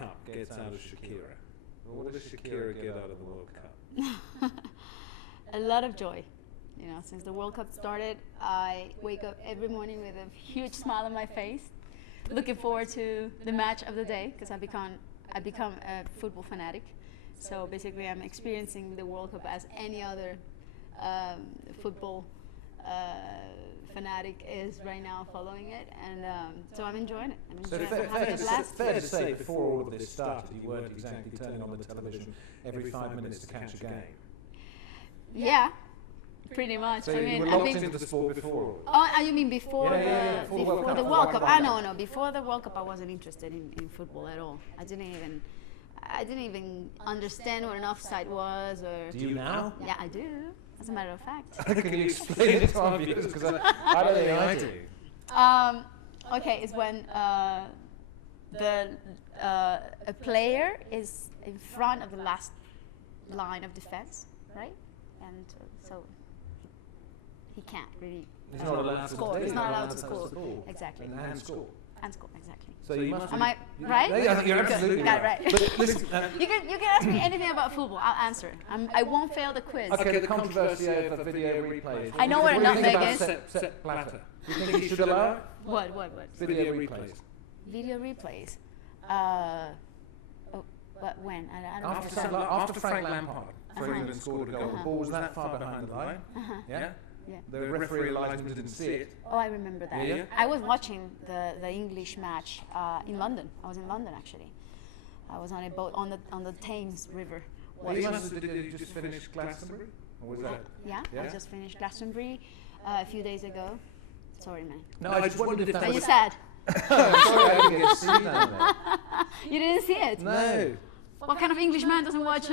Cup gets out of Shakira? What does Shakira get out of the World Cup? A lot of joy. You know, since the World Cup started, I wake up every morning with a huge smile on my face, looking forward to the match of the day, because I become a football fanatic. So basically, I'm experiencing the World Cup as any other football fanatic is right now, following it, and so I'm enjoying it. So fair to say, before all of this started, you weren't exactly turning on the television every 5 minutes to catch a game. Yeah. Pretty much. So you were locked into the sport before? Oh, you mean before before the World Cup? No. Before the World Cup, I wasn't interested in football at all. I didn't even understand what an offside was. Or do you now? Yeah, I do. As a matter of fact. Can you explain it to our viewers? Because I don't think I do. Okay, it's when a player is in front of the last line of defense, right? And so he can't really score. He's not allowed to score. Exactly. And score. And score, exactly. So you must. Am I right? Yeah, I think you're absolutely right. But listen, you can ask me anything about football. I'll answer. I won't fail the quiz. Okay, the controversy over video replays. I know what a nutmeg is. Sepp Blatter. Do you think he should allow it? What? Video replays. Video replays. But when? I don't understand. After Frank Lampard for England scored a goal, the ball was that far behind the line. Yeah. Yeah. The referee realised we didn't see it. Oh, I remember that. Yeah. I was watching the English match in London. I was in London actually. I was on a boat on the Thames River. Did you just finish Glastonbury? Or was that? Yeah, I just finished Glastonbury a few days ago. Sorry, man. No, I just wondered if that was. Are you sad? Sorry, I didn't get to see that. You didn't see it? No. What kind of English man doesn't watch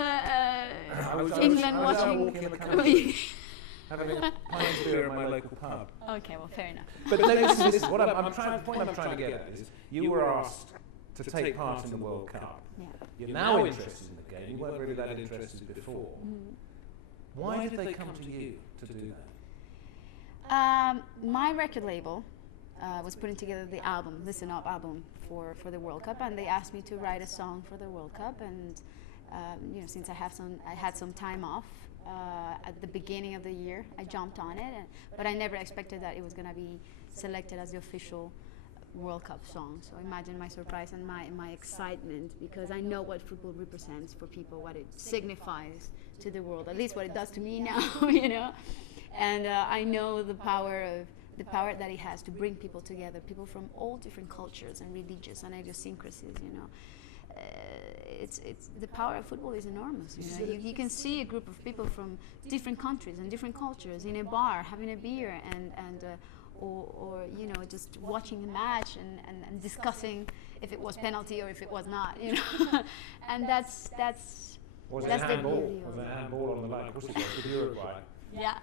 England watching? Having a pint of beer in my local pub. Okay, well, fair enough. But no, this is what the point I'm trying to get at is you were asked to take part in the World Cup. Yeah. You're now interested in the game. You weren't really that interested before. Why did they come to you to do that? My record label was putting together the album, Listen Up album, for the World Cup, and they asked me to write a song for the World Cup. And since I had some time off at the beginning of the year, I jumped on it. But I never expected that it was going to be selected as the official World Cup song. So imagine my surprise and my excitement, because I know what football represents for people, what it signifies to the world, at least what it does to me now, And I know the power that it has to bring people together, people from all different cultures and religions and idiosyncrasies, It's the power of football is enormous. You can see a group of people from different countries and different cultures in a bar having a beer or just watching a match and discussing if it was penalty or if it was not, and that's Was that's it the handball? beauty of Was it. it handball on the line? Of course it was, with Uruguay. Yeah.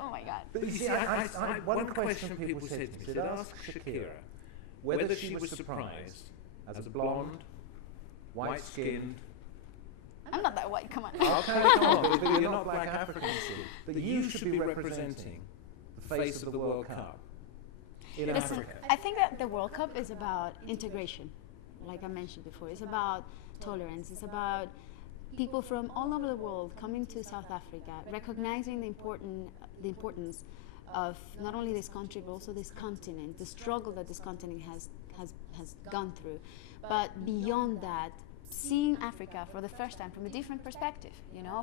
Oh my God. But you see, one question people said to me, said, ask Shakira whether she was surprised as a blonde, white-skinned. I'm not that white. Come on. Okay, come on, but you're not black African, you see. But you should be representing the face of the World Cup in Listen, Africa. I think that the World Cup is about integration, like I mentioned before. It's about tolerance. It's about people from all over the world coming to South Africa, recognizing the importance of not only this country but also this continent, the struggle that this continent has gone through. But beyond that, seeing Africa for the first time from a different perspective,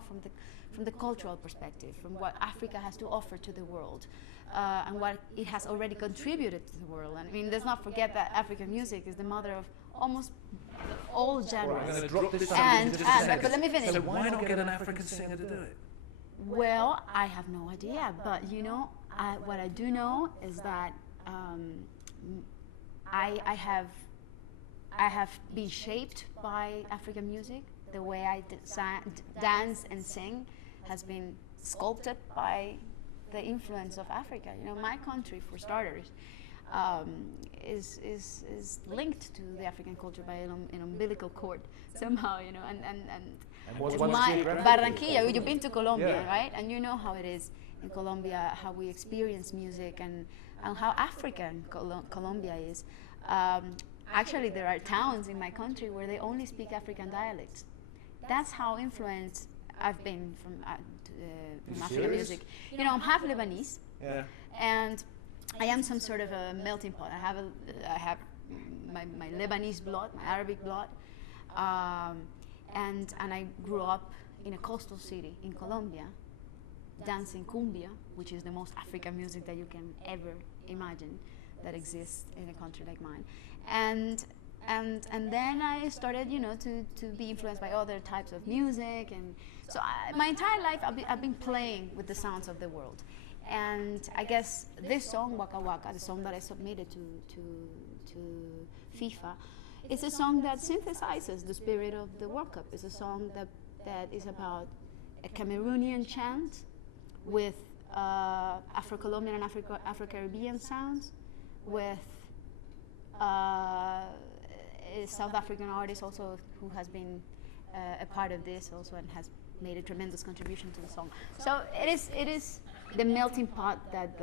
from the cultural perspective, from what Africa has to offer to the world, and what it has already contributed to the world. And I mean, let's not forget that African music is the mother of almost all genres. I'm going to drop this But let me finish. So why not get an African singer to do it? Well, I have no idea, but what I do know is that I have been shaped by African music. The way I dance and sing has been sculpted by the influence of Africa. My country, for starters, is linked to the African culture by an umbilical cord somehow, And what's Barranquilla, you've been to Colombia, Yeah. right? And you know how it is in Colombia, how we experience music and how African Colombia is. actually there are towns in my country where they only speak African dialects. That's how influenced I've been from African music. You know, I'm half Lebanese, and I am some sort of a melting pot. I have my Lebanese blood, my Arabic blood, and I grew up in a coastal city in Colombia, dancing cumbia, which is the most African music that you can ever imagine that exists in a country like mine. And then I started, you know, to be influenced by other types of music, and so my entire life I've been playing with the sounds of the world. And I guess this song, Waka Waka, the song that I submitted to FIFA, is a song that synthesizes the spirit of the World Cup. It's a song that is about a Cameroonian chant with Afro-Colombian and Afro-Caribbean sounds, with a South African artist also who has been a part of this also and has made a tremendous contribution to the song. So it is the melting pot that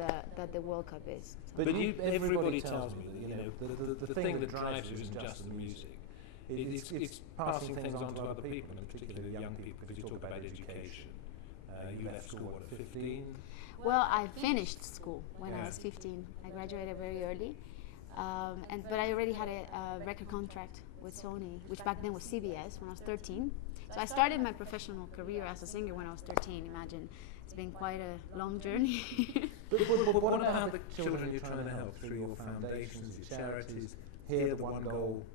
the World Cup is. But everybody tells me that, you know, the thing that drives you isn't just the music. It's passing things on to other people, and particularly young people, because you talk about education. You left school at 15? Well, I finished school when I was 15. I graduated very early, but I already had a record contract with Sony, which back then was CBS, when I was 13. So I started my professional career as a singer when I was 13. Imagine, it's been quite a long journey. but what about the children you're trying to help through your foundations, your charities? Here, the One Goal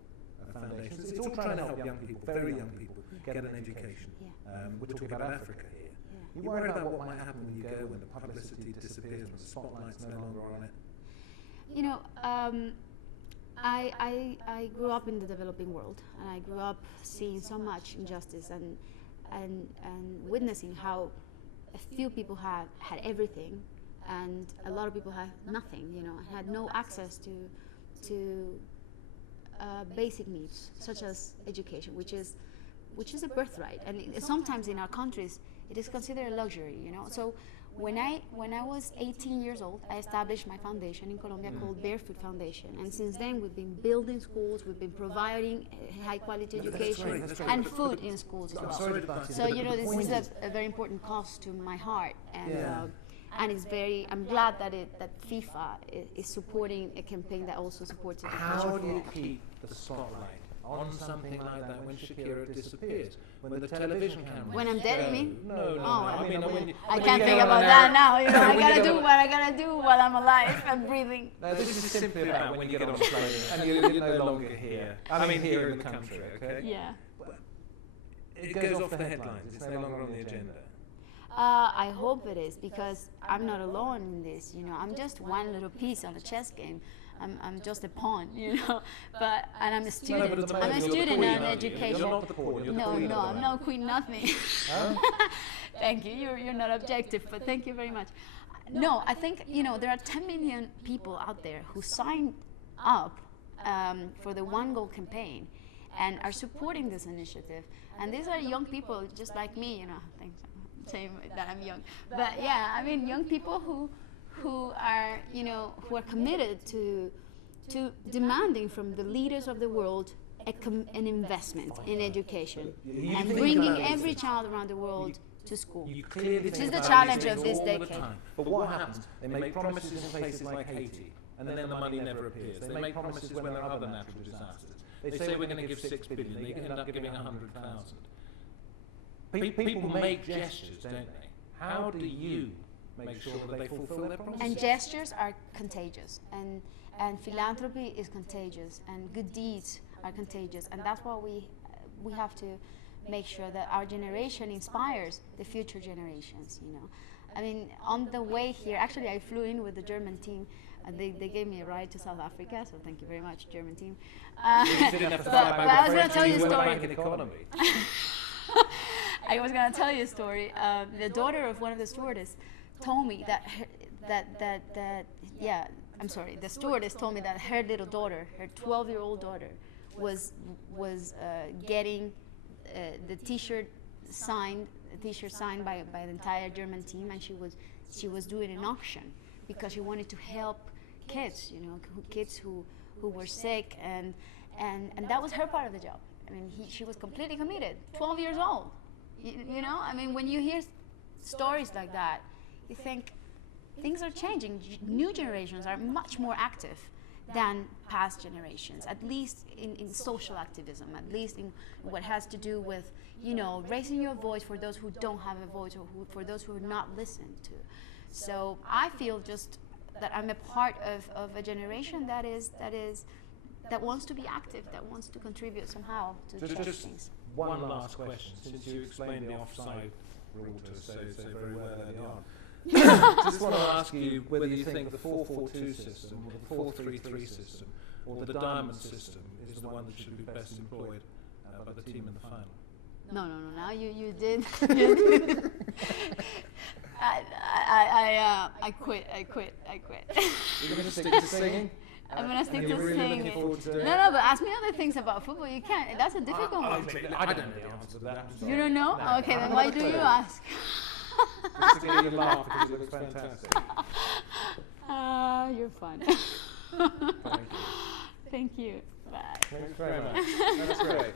Foundations. It's all trying to help young people, very young people, get an education. We're talking about Africa here. You worry about what might happen when you go, when the publicity disappears, when the spotlight's no longer on it? You know, I grew up in the developing world, and I grew up seeing so much injustice and witnessing how a few people had everything, and a lot of people had nothing. You know, had no access to basic needs such as education, which is a birthright, and sometimes in our countries it is considered a luxury. You know, so. When I was 18 years old, I established my foundation in Colombia called Barefoot Foundation, and since then we've been building schools, we've been providing high quality education and food in schools as well. So you know, this is a very important cause to my heart, and it's I'm glad that FIFA is supporting a campaign that also supports education. How do you keep the spotlight on something like that when Shakira disappears? When the television cameras... When I'm dead, you mean? No. I can't think about that now. You know, I gotta do what I gotta do while I'm alive and breathing. No, this is simply about when you get on the plane and you're no longer here. I mean, here in the country, okay? Yeah. It goes off the headlines. It's no longer on the agenda. I hope it is, because I'm not alone in this. You know, I'm just one little piece on a chess game. I'm just a pawn, you know. And I'm a student. I'm a student in education. You're not the pawn. You're the queen. No, I'm no queen, nothing. Thank you. You're not objective, but thank you very much. No, I think, you know, there are 10 million people out there who signed up for the One Goal campaign and are supporting this initiative. And these are young people just like me, you know. Thanks. Saying that I'm young, but yeah, I mean, young people who are, you know, who are committed to demanding from the leaders of the world an investment in education and bringing every child around the world to school, which is the challenge of this decade. But what happens? They make promises in places like Haiti, and then the money never appears. They make promises when there are other natural disasters. They say we're going to give 6 billion. They end up giving 100,000. People make gestures, don't they? How do you make sure that they fulfill their promises? And gestures are contagious, and philanthropy is contagious, and good deeds are contagious, and that's why we have to make sure that our generation inspires the future generations. You know, I mean, on the way here, actually, I flew in with the German team. They gave me a ride to South Africa, so thank you very much, German team. But I was going to tell you a story. I was going to tell you a story. The daughter of one of the stewardess told me the stewardess told me that her little daughter, her 12-year-old daughter, was getting the T-shirt signed by the entire German team, and she was doing an auction because she wanted to help kids, you know, kids who were sick, and And that was her part of the job. I mean, she was completely committed, 12 years old. You know, I mean, when you hear stories like that, you think things are changing. New generations are much more active than past generations, at least in social activism, at least in what has to do with, you know, raising your voice for those who don't have a voice, or for those who are not listened to. So I feel just that I'm a part of a generation that wants to be active, that wants to contribute somehow to change things. One last question, since you explained the offside rule to us so very well early on. Just want to ask you whether you think the 4-4-2 system, or the 4-3-3 system, or the diamond system is the one that should be best employed by the team in the final. No. Now you did. I quit. You're going to stick to singing? I'm going to stick to really singing. Looking forward to doing No, but ask me other things about football. You can't. That's a difficult one. I don't know the answer to that. I'm sorry. You don't know? No. Okay, then why do you ask? Just to get you to laugh because it looks fantastic. You're fun. Thank you. Thank you. Bye. Thanks very much. That's great.